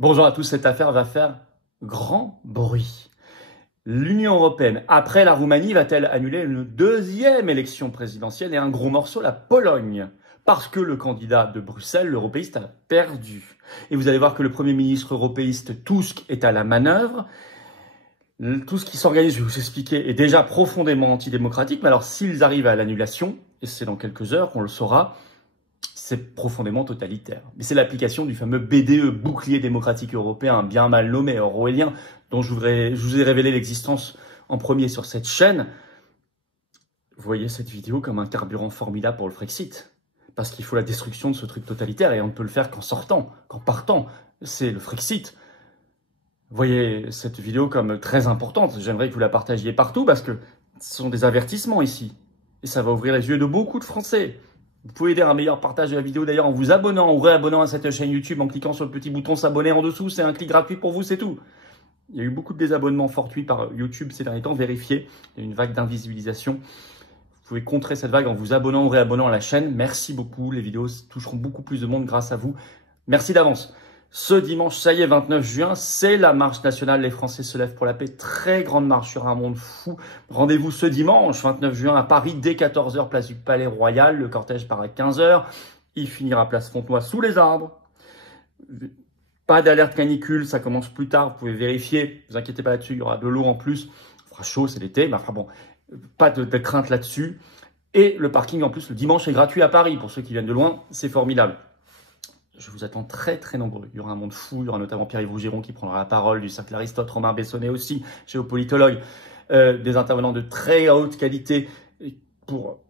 Bonjour à tous, cette affaire va faire grand bruit. L'Union européenne, après la Roumanie, va-t-elle annuler une deuxième élection présidentielle et un gros morceau, la Pologne? Parce que le candidat de Bruxelles, l'européiste, a perdu. Et vous allez voir que le Premier ministre européiste Tusk est à la manœuvre. Tout ce qui s'organise, je vais vous expliquer, est déjà profondément antidémocratique. Mais alors, s'ils arrivent à l'annulation, et c'est dans quelques heures qu'on le saura, c'est profondément totalitaire. Mais c'est l'application du fameux BDE, bouclier démocratique européen, bien mal nommé, orwellien, dont je vous ai révélé l'existence en premier sur cette chaîne. Vous voyez cette vidéo comme un carburant formidable pour le Frexit. Parce qu'il faut la destruction de ce truc totalitaire, et on ne peut le faire qu'en sortant, qu'en partant. C'est le Frexit. Vous voyez cette vidéo comme très importante. J'aimerais que vous la partagiez partout, parce que ce sont des avertissements ici. Et ça va ouvrir les yeux de beaucoup de Français. Vous pouvez aider à un meilleur partage de la vidéo d'ailleurs en vous abonnant ou réabonnant à cette chaîne YouTube en cliquant sur le petit bouton s'abonner en dessous. C'est un clic gratuit pour vous, c'est tout. Il y a eu beaucoup de désabonnements fortuits par YouTube ces derniers temps. Vérifiez, il y a une vague d'invisibilisation. Vous pouvez contrer cette vague en vous abonnant ou réabonnant à la chaîne. Merci beaucoup, les vidéos toucheront beaucoup plus de monde grâce à vous. Merci d'avance. Ce dimanche, ça y est, 29 juin, c'est la marche nationale. Les Français se lèvent pour la paix. Très grande marche sur un monde fou. Rendez-vous ce dimanche, 29 juin, à Paris, dès 14 h, place du Palais Royal. Le cortège part à 15 h. Il finira place Fontenoy, sous les arbres. Pas d'alerte canicule, ça commence plus tard. Vous pouvez vérifier. Ne vous inquiétez pas là-dessus, il y aura de l'eau en plus. Il fera chaud, c'est l'été. Mais enfin bon, pas de crainte là-dessus. Et le parking, en plus, le dimanche est gratuit à Paris. Pour ceux qui viennent de loin, c'est formidable. Je vous attends très très nombreux. Il y aura un monde fou, il y aura notamment Pierre-Yves Rougiron qui prendra la parole, du cercle Aristote, Romain Bessonnet aussi, géopolitologue, des intervenants de très haute qualité pour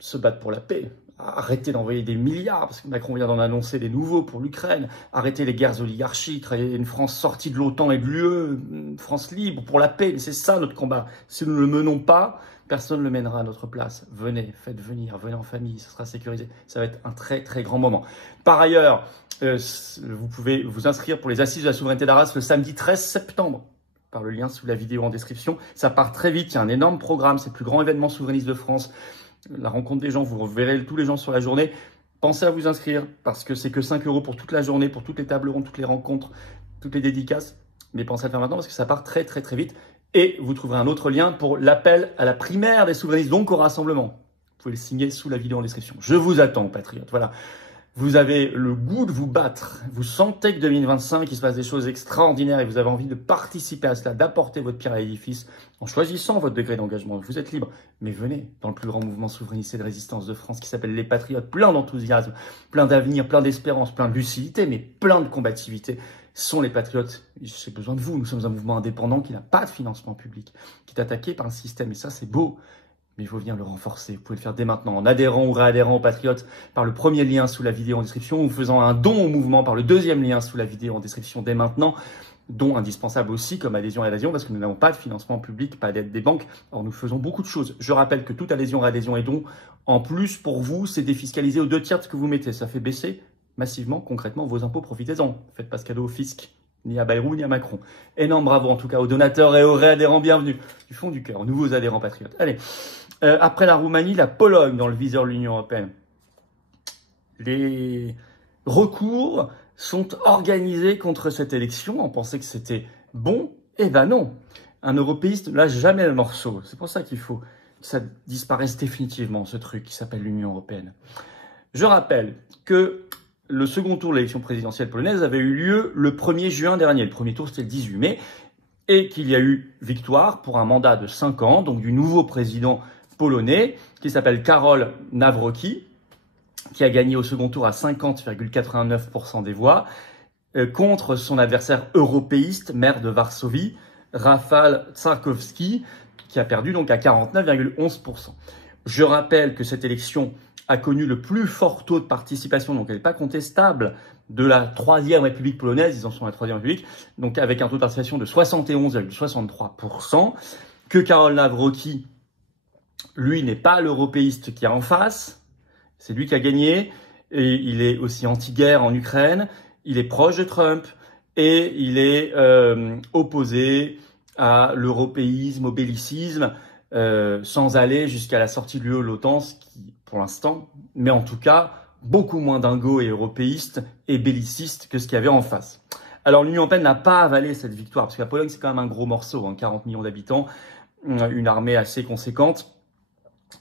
se battre pour la paix. Arrêtez d'envoyer des milliards, parce que Macron vient d'en annoncer des nouveaux pour l'Ukraine. Arrêtez les guerres oligarchiques, créer une France sortie de l'OTAN et de l'UE, une France libre pour la paix. C'est ça notre combat. Si nous ne le menons pas, personne ne le mènera à notre place. Venez, faites venir, venez en famille, ça sera sécurisé. Ça va être un très très grand moment. Par ailleurs, vous pouvez vous inscrire pour les Assises de la souveraineté d'Arras le samedi 13 septembre. Par le lien sous la vidéo en description. Ça part très vite, il y a un énorme programme, c'est le plus grand événement souverainiste de France. La rencontre des gens, vous verrez tous les gens sur la journée. Pensez à vous inscrire, parce que c'est que 5 € pour toute la journée, pour toutes les tables rondes, toutes les rencontres, toutes les dédicaces. Mais pensez à le faire maintenant, parce que ça part très très très vite. Et vous trouverez un autre lien pour l'appel à la primaire des souverainistes, donc au rassemblement. Vous pouvez le signer sous la vidéo en description. Je vous attends, patriotes. Voilà. Vous avez le goût de vous battre. Vous sentez que 2025, il se passe des choses extraordinaires et vous avez envie de participer à cela, d'apporter votre pierre à l'édifice en choisissant votre degré d'engagement. Vous êtes libre. Mais venez dans le plus grand mouvement souverainiste et de résistance de France qui s'appelle les Patriotes. Plein d'enthousiasme, plein d'avenir, plein d'espérance, plein de lucidité, mais plein de combativité. Sont les Patriotes. J'ai besoin de vous. Nous sommes un mouvement indépendant qui n'a pas de financement public, qui est attaqué par un système. Et ça, c'est beau. Mais il faut venir le renforcer. Vous pouvez le faire dès maintenant en adhérant ou réadhérant aux Patriotes par le premier lien sous la vidéo en description ou faisant un don au mouvement par le deuxième lien sous la vidéo en description dès maintenant. Don indispensable aussi comme adhésion et adhésion parce que nous n'avons pas de financement public, pas d'aide des banques. Or, nous faisons beaucoup de choses. Je rappelle que toute adhésion, réadhésion et don, en plus pour vous, c'est défiscalisé aux 2/3 de ce que vous mettez. Ça fait baisser massivement, concrètement, vos impôts. Profitez-en. Faites pas ce cadeau au fisc, ni à Bayrou, ni à Macron. Énorme bravo en tout cas aux donateurs et aux réadhérents. Bienvenue du fond du cœur, nouveaux adhérents patriotes. Allez. Après la Roumanie, la Pologne dans le viseur de l'Union européenne. Les recours sont organisés contre cette élection. On pensait que c'était bon. Eh ben non. Un européiste ne lâche jamais le morceau. C'est pour ça qu'il faut que ça disparaisse définitivement, ce truc qui s'appelle l'Union européenne. Je rappelle que le second tour de l'élection présidentielle polonaise avait eu lieu le 1er juin dernier. Le premier tour, c'était le 18 mai. Et qu'il y a eu victoire pour un mandat de 5 ans, donc du nouveau président polonais, qui s'appelle Karol Nawrocki, qui a gagné au second tour à 50,89% des voix, contre son adversaire européiste, maire de Varsovie, Rafał Trzaskowski, qui a perdu donc à 49,11%. Je rappelle que cette élection a connu le plus fort taux de participation, donc elle n'est pas contestable, de la Troisième République polonaise, ils en sont à la Troisième République, donc avec un taux de participation de 71,63%, que Karol Nawrocki, lui, n'est pas l'européiste qui est en face, c'est lui qui a gagné, et il est aussi anti-guerre en Ukraine, il est proche de Trump, et il est opposé à l'européisme, au bellicisme, sans aller jusqu'à la sortie de l'UE, l'OTAN, ce qui, pour l'instant, mais en tout cas, beaucoup moins dingo et européiste et belliciste que ce qu'il y avait en face. Alors l'Union européenne n'a pas avalé cette victoire, parce que la Pologne c'est quand même un gros morceau, 40 millions d'habitants, une armée assez conséquente,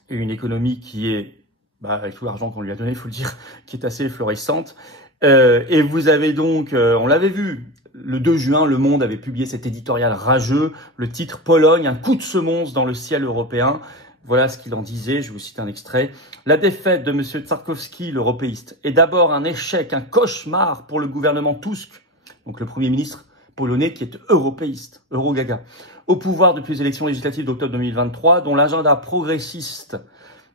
et une économie qui est, avec tout l'argent qu'on lui a donné, il faut le dire, qui est assez florissante. Et vous avez donc, on l'avait vu, le 2 juin, Le Monde avait publié cet éditorial rageux, le titre « Pologne, un coup de semonce dans le ciel européen ». Voilà ce qu'il en disait, je vous cite un extrait. « La défaite de M. Tsarkowski, l'européiste, est d'abord un échec, un cauchemar pour le gouvernement Tusk, donc le Premier ministre polonais qui est européiste, Eurogaga, au pouvoir depuis les élections législatives d'octobre 2023, dont l'agenda progressiste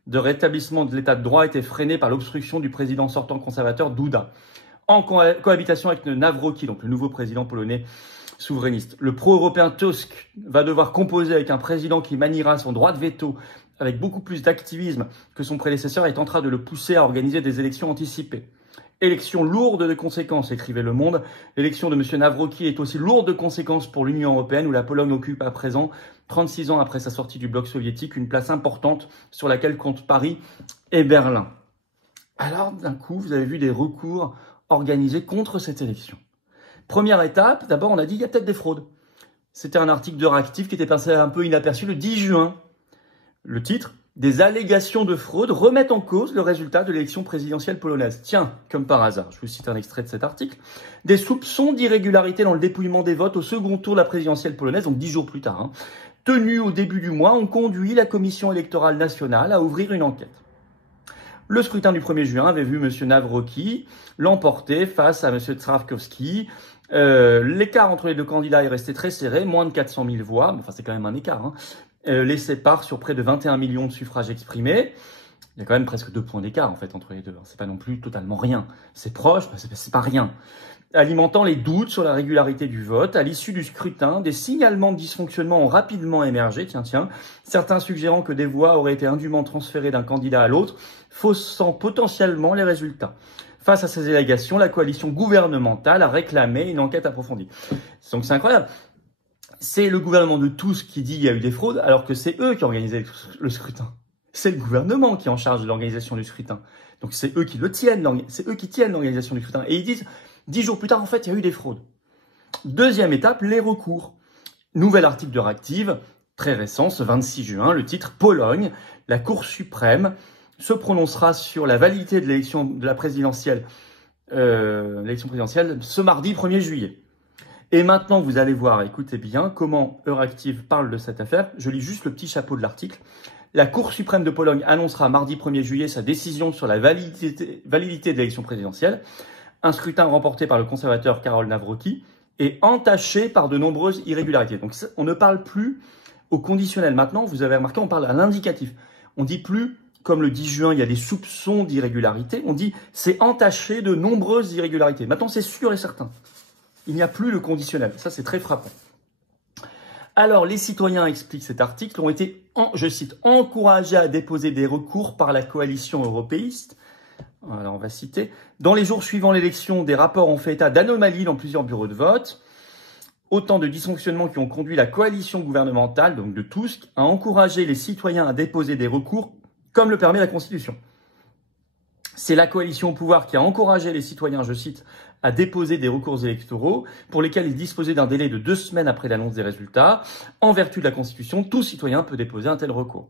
de rétablissement de l'état de droit était freiné par l'obstruction du président sortant conservateur Duda, en cohabitation avec Nawrocki, donc le nouveau président polonais souverainiste. Le pro-européen Tusk va devoir composer avec un président qui maniera son droit de veto avec beaucoup plus d'activisme que son prédécesseur, est en train de le pousser à organiser des élections anticipées. Élection lourde de conséquences, écrivait Le Monde. L'élection de M. Nawrocki est aussi lourde de conséquences pour l'Union européenne, où la Pologne occupe à présent, 36 ans après sa sortie du bloc soviétique, une place importante sur laquelle comptent Paris et Berlin. Alors, d'un coup, vous avez vu des recours organisés contre cette élection. Première étape, d'abord, on a dit il y a peut-être des fraudes. C'était un article d'Euractiv qui était passé un peu inaperçu le 10 juin. Le titre, des allégations de fraude remettent en cause le résultat de l'élection présidentielle polonaise. Tiens, comme par hasard, je vous cite un extrait de cet article. Des soupçons d'irrégularité dans le dépouillement des votes au second tour de la présidentielle polonaise, donc 10 jours plus tard, tenus au début du mois, ont conduit la Commission électorale nationale à ouvrir une enquête. Le scrutin du 1er juin avait vu M. Nawrocki l'emporter face à M. Tsarkowski. L'écart entre les deux candidats est resté très serré, moins de 400 000 voix, enfin c'est quand même un écart, les sépare sur près de 21 millions de suffrages exprimés. Il y a quand même presque 2 points d'écart en fait entre les deux. C'est pas non plus totalement rien. C'est proche, mais c'est pas rien. Alimentant les doutes sur la régularité du vote, à l'issue du scrutin, des signalements de dysfonctionnement ont rapidement émergé, certains suggérant que des voix auraient été indûment transférées d'un candidat à l'autre, faussant potentiellement les résultats. Face à ces allégations, la coalition gouvernementale a réclamé une enquête approfondie. Donc c'est incroyable. C'est le gouvernement de Tusk qui dit qu'il y a eu des fraudes, alors que c'est eux qui ont organisé le scrutin. C'est le gouvernement qui est en charge de l'organisation du scrutin. Donc c'est eux qui le tiennent, c'est eux qui tiennent l'organisation du scrutin. Et ils disent, 10 jours plus tard, en fait, il y a eu des fraudes. Deuxième étape, les recours. Nouvel article de très récent, ce 26 juin, le titre « Pologne, la Cour suprême se prononcera sur la validité de l'élection de la présidentielle, ce mardi 1er juillet. » Et maintenant, vous allez voir, écoutez bien, comment Euractiv parle de cette affaire. Je lis juste le petit chapeau de l'article. La Cour suprême de Pologne annoncera mardi 1er juillet sa décision sur la validité de l'élection présidentielle. Un scrutin remporté par le conservateur Karol Nawrocki est entaché par de nombreuses irrégularités. Donc on ne parle plus au conditionnel. Maintenant, vous avez remarqué, on parle à l'indicatif. On dit plus, comme le 10 juin, il y a des soupçons d'irrégularité. On dit c'est entaché de nombreuses irrégularités. Maintenant, c'est sûr et certain. Il n'y a plus le conditionnel. Ça, c'est très frappant. Alors, les citoyens, explique cet article, ont été, je cite, encouragés à déposer des recours par la coalition européiste. Alors, on va citer. Dans les jours suivant l'élection, des rapports ont fait état d'anomalies dans plusieurs bureaux de vote. Autant de dysfonctionnements qui ont conduit la coalition gouvernementale, donc de Tusk, à encourager les citoyens à déposer des recours, comme le permet la Constitution. C'est la coalition au pouvoir qui a encouragé les citoyens, je cite, à déposer des recours électoraux pour lesquels ils disposaient d'un délai de 2 semaines après l'annonce des résultats. En vertu de la Constitution, tout citoyen peut déposer un tel recours.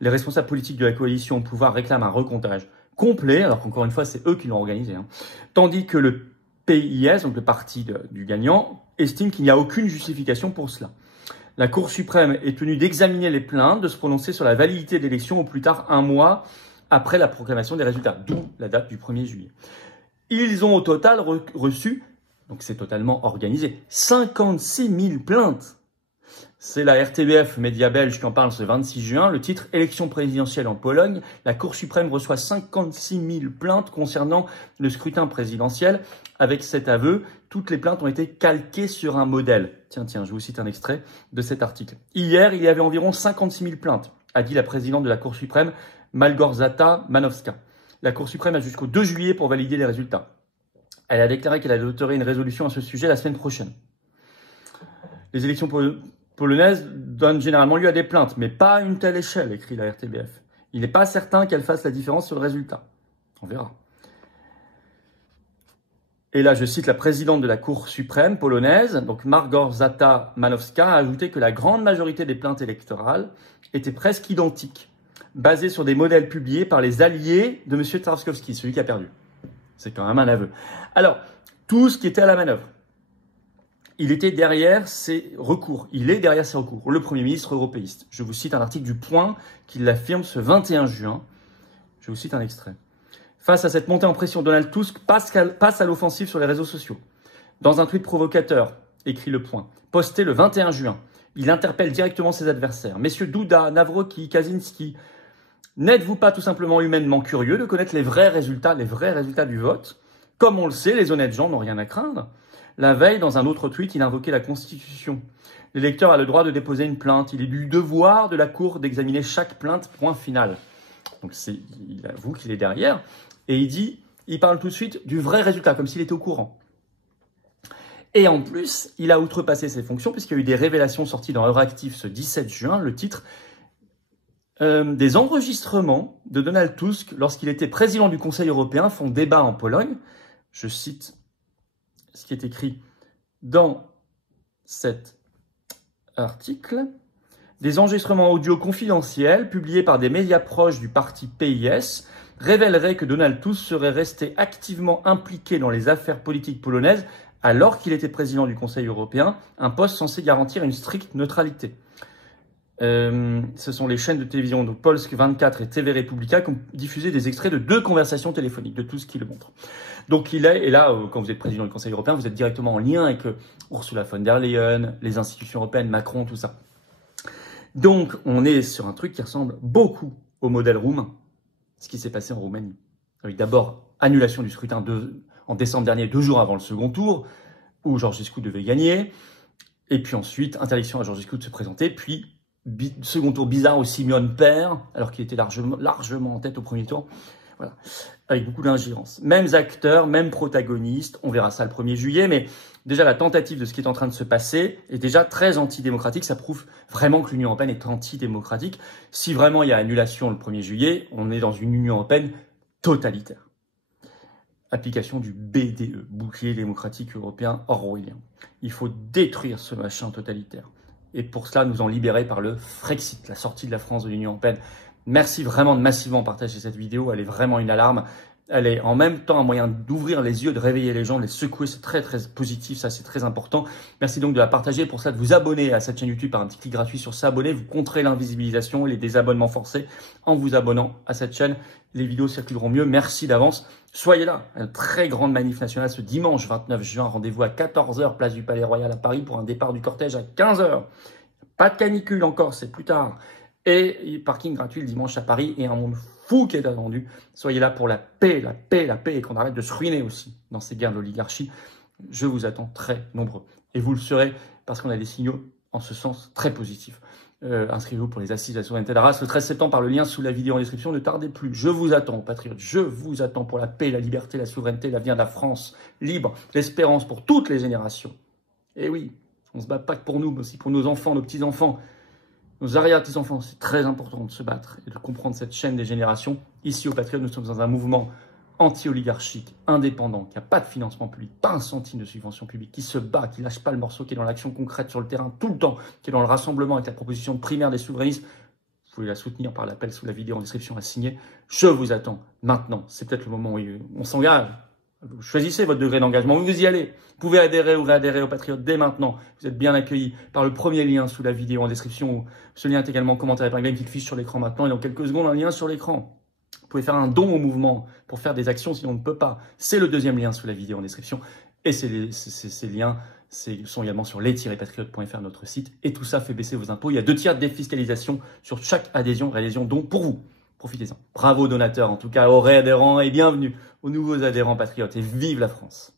Les responsables politiques de la coalition au pouvoir réclament un recomptage complet, alors qu'encore une fois, c'est eux qui l'ont organisé. Tandis que le PIS, donc le parti du gagnant, estime qu'il n'y a aucune justification pour cela. La Cour suprême est tenue d'examiner les plaintes, de se prononcer sur la validité de l'élection au plus tard 1 mois après la proclamation des résultats, d'où la date du 1er juillet. Ils ont au total reçu, donc c'est totalement organisé, 56 000 plaintes. C'est la RTBF, média belge, qui en parle ce 26 juin. Le titre « Élection présidentielle en Pologne ». La Cour suprême reçoit 56 000 plaintes concernant le scrutin présidentiel. Avec cet aveu, toutes les plaintes ont été calquées sur un modèle. Tiens, je vous cite un extrait de cet article. Hier, il y avait environ 56 000 plaintes, a dit la présidente de la Cour suprême, Malgorzata Manowska. La Cour suprême a jusqu'au 2 juillet pour valider les résultats. Elle a déclaré qu'elle adopterait une résolution à ce sujet la semaine prochaine. Les élections polonaises donnent généralement lieu à des plaintes, mais pas à une telle échelle, écrit la RTBF. Il n'est pas certain qu'elle fasse la différence sur le résultat. On verra. Et là, je cite la présidente de la Cour suprême polonaise, donc Małgorzata Manowska, a ajouté que la grande majorité des plaintes électorales étaient presque identiques, basées sur des modèles publiés par les alliés de M. Trzaskowski, celui qui a perdu. C'est quand même un aveu. Alors, tout ce qui était à la manœuvre, il était derrière ces recours. Il est derrière ces recours. Le Premier ministre européiste. Je vous cite un article du Point qui l'affirme ce 21 juin. Je vous cite un extrait. Face à cette montée en pression, Donald Tusk passe à l'offensive sur les réseaux sociaux. Dans un tweet provocateur, écrit Le Point, posté le 21 juin, il interpelle directement ses adversaires. Messieurs Duda, Nawrocki, Kaczynski, n'êtes-vous pas tout simplement humainement curieux de connaître les vrais résultats du vote? Comme on le sait, les honnêtes gens n'ont rien à craindre. La veille, dans un autre tweet, il invoquait la Constitution. L'électeur a le droit de déposer une plainte. Il est du devoir de la Cour d'examiner chaque plainte, point final. Donc il avoue qu'il est derrière. Et il parle tout de suite du vrai résultat, comme s'il était au courant. Et en plus, il a outrepassé ses fonctions, puisqu'il y a eu des révélations sorties dans Euractiv ce 17 juin, le titre des enregistrements de Donald Tusk lorsqu'il était président du Conseil européen font débat en Pologne. Je cite ce qui est écrit dans cet article. Des enregistrements audio confidentiels publiés par des médias proches du parti PIS révéleraient que Donald Tusk serait resté activement impliqué dans les affaires politiques polonaises alors qu'il était président du Conseil européen, un poste censé garantir une stricte neutralité. Ce sont les chaînes de télévision donc Polsk 24 et TV Republika qui ont diffusé des extraits de 2 conversations téléphoniques, de tout ce qui le montre. Donc et là, quand vous êtes président du Conseil européen, vous êtes directement en lien avec Ursula von der Leyen, les institutions européennes, Macron, tout ça. Donc on est sur un truc qui ressemble beaucoup au modèle roumain, ce qui s'est passé en Roumanie. Avec d'abord annulation du scrutin en décembre dernier, 2 jours avant le second tour, où Georgescu devait gagner, et puis ensuite interdiction à Georgescu de se présenter, puis second tour bizarre où Simeon perd, alors qu'il était largement en tête au premier tour. Voilà, avec beaucoup d'ingérence. Mêmes acteurs, mêmes protagonistes, on verra ça le 1er juillet, mais déjà la tentative de ce qui est en train de se passer est déjà très antidémocratique, ça prouve vraiment que l'Union européenne est antidémocratique. Si vraiment il y a annulation le 1er juillet, on est dans une Union européenne totalitaire. Application du BDE, bouclier démocratique européen orwellien. Il faut détruire ce machin totalitaire. Et pour cela, nous en libérer par le Frexit, la sortie de la France de l'Union européenne. Merci vraiment de massivement partager cette vidéo, elle est vraiment une alarme. Elle est en même temps un moyen d'ouvrir les yeux, de réveiller les gens, de les secouer, c'est très très positif, ça c'est très important. Merci donc de la partager, pour ça de vous abonner à cette chaîne YouTube par un petit clic gratuit sur s'abonner, vous contrez l'invisibilisation et les désabonnements forcés en vous abonnant à cette chaîne. Les vidéos circuleront mieux, merci d'avance. Soyez là, une très grande manif nationale ce dimanche 29 juin, rendez-vous à 14 h, place du Palais Royal à Paris pour un départ du cortège à 15 h. Pas de canicule encore, c'est plus tard. Et parking gratuit le dimanche à Paris et un monde fou qui est attendu. Soyez là pour la paix, et qu'on arrête de se ruiner aussi dans ces guerres de l'oligarchie. Je vous attends très nombreux. Et vous le serez parce qu'on a des signaux en ce sens très positifs. Inscrivez-vous pour les assises de la souveraineté de la race le 13 septembre par le lien sous la vidéo en description. Ne tardez plus. Je vous attends, patriotes. Je vous attends pour la paix, la liberté, la souveraineté, l'avenir de la France libre, l'espérance pour toutes les générations. Et oui, on ne se bat pas que pour nous, mais aussi pour nos enfants, nos petits-enfants. Nos arrière-petits-enfants, c'est très important de se battre et de comprendre cette chaîne des générations. Ici, au Patriote, nous sommes dans un mouvement anti-oligarchique, indépendant, qui n'a pas de financement public, pas un centime de subvention publique, qui se bat, qui lâche pas le morceau, qui est dans l'action concrète sur le terrain tout le temps, qui est dans le rassemblement avec la proposition primaire des souverainistes. Vous pouvez la soutenir par l'appel sous la vidéo en description à signer. Je vous attends maintenant. C'est peut-être le moment où on s'engage. Vous choisissez votre degré d'engagement, vous y allez. Vous pouvez adhérer ou réadhérer aux Patriotes dès maintenant. Vous êtes bien accueillis par le premier lien sous la vidéo en description. Ce lien est également commenté avec une petite fiche sur l'écran maintenant et dans quelques secondes un lien sur l'écran. Vous pouvez faire un don au mouvement pour faire des actions sinon on ne peut pas. C'est le deuxième lien sous la vidéo en description. Et ces liens sont également sur les-patriotes.fr, notre site. Et tout ça fait baisser vos impôts. Il y a 2 tiers de défiscalisation sur chaque adhésion, réadhésion, don pour vous. Profitez-en. Bravo donateurs, en tout cas aux réadhérents et bienvenue aux nouveaux adhérents patriotes et vive la France.